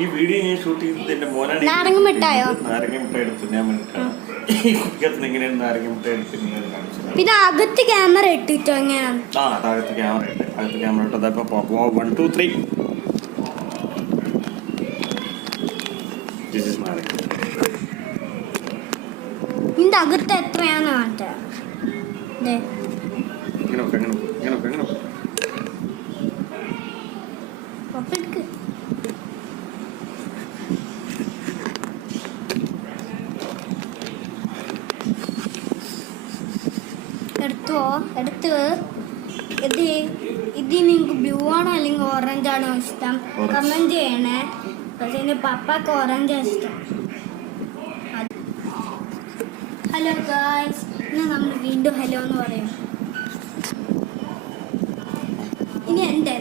ഈ വീഡിയോ ഞാൻ ഷൂട്ട് ചെയ്തത് എന്റെ മോനാണ്. നാരങ്ങ മിഠായി എടുത്തു ഞാൻ ഈ കുട്ടിക്കകത്ത് എങ്ങനെയാണ് നാരങ്ങ മിഠായി എടുത്ത് പിന്നെ അകത്ത് ക്യാമറ ഇട്ടിട്ടോ എങ്ങനെയാണ്? ആ അകത്ത് ക്യാമറ ഇട്ട് അകത്ത് ക്യാമറ ഇട്ട് അതപ്പോ 1 2 3 ദിസ് ഇസ് നാരങ്ങ. ഇതിന്റെ അകത്ത് എത്രയാണ് മാറ്റാ? എടുത്ത് ഇത് നിങ്ങൾക്ക് ബ്ലൂ ആണോ അല്ലെങ്കിൽ ഓറഞ്ച് ആണോ ഇഷ്ടം? കമന്റ് ചെയ്യണേ. പക്ഷെ എൻ്റെ പപ്പാക്ക് ഓറഞ്ച് ഇഷ്ടം. ഹലോ ഗായ്സ്, ഇന്ന് നമ്മൾ വീണ്ടും ഹലോ എന്ന് പറയും. ഇനി എൻ്റെ